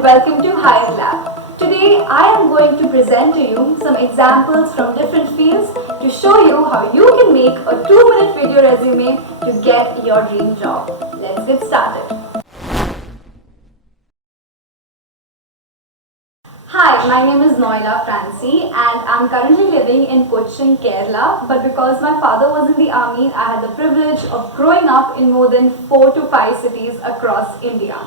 and welcome to Higher Lab. Today I am going to present to you some examples from different fields to show you how you can make a 2-minute video resume to get your dream job. Let's get started. Hi, my name is Noila Francy and I'm currently living in Cochin, Kerala, but because my father was in the army, I had the privilege of growing up in more than 4 to 5 cities across India.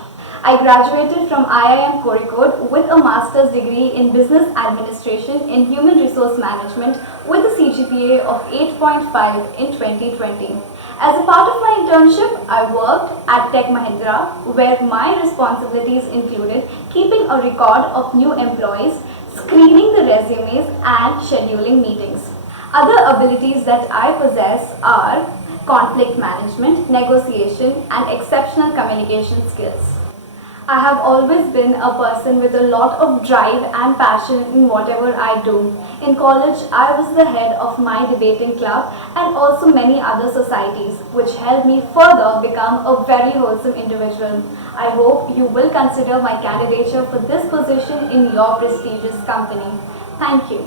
I graduated from IIM Kozhikode with a master's degree in business administration in human resource management with a CGPA of 8.5 in 2020. As a part of my internship, I worked at Tech Mahindra, where my responsibilities included keeping a record of new employees, screening the resumes, and scheduling meetings. Other abilities that I possess are conflict management, negotiation, and exceptional communication skills. I have always been a person with a lot of drive and passion in whatever I do. In college, I was the head of my debating club and also many other societies, which helped me further become a very wholesome individual. I hope you will consider my candidature for this position in your prestigious company. Thank you.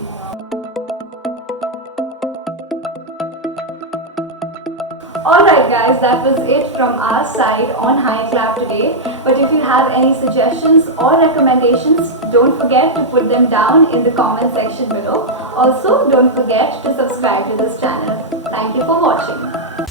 Alright guys, that was it from our side on High Clap today. But if you have any suggestions or recommendations, don't forget to put them down in the comment section below. Also, don't forget to subscribe to this channel. Thank you for watching.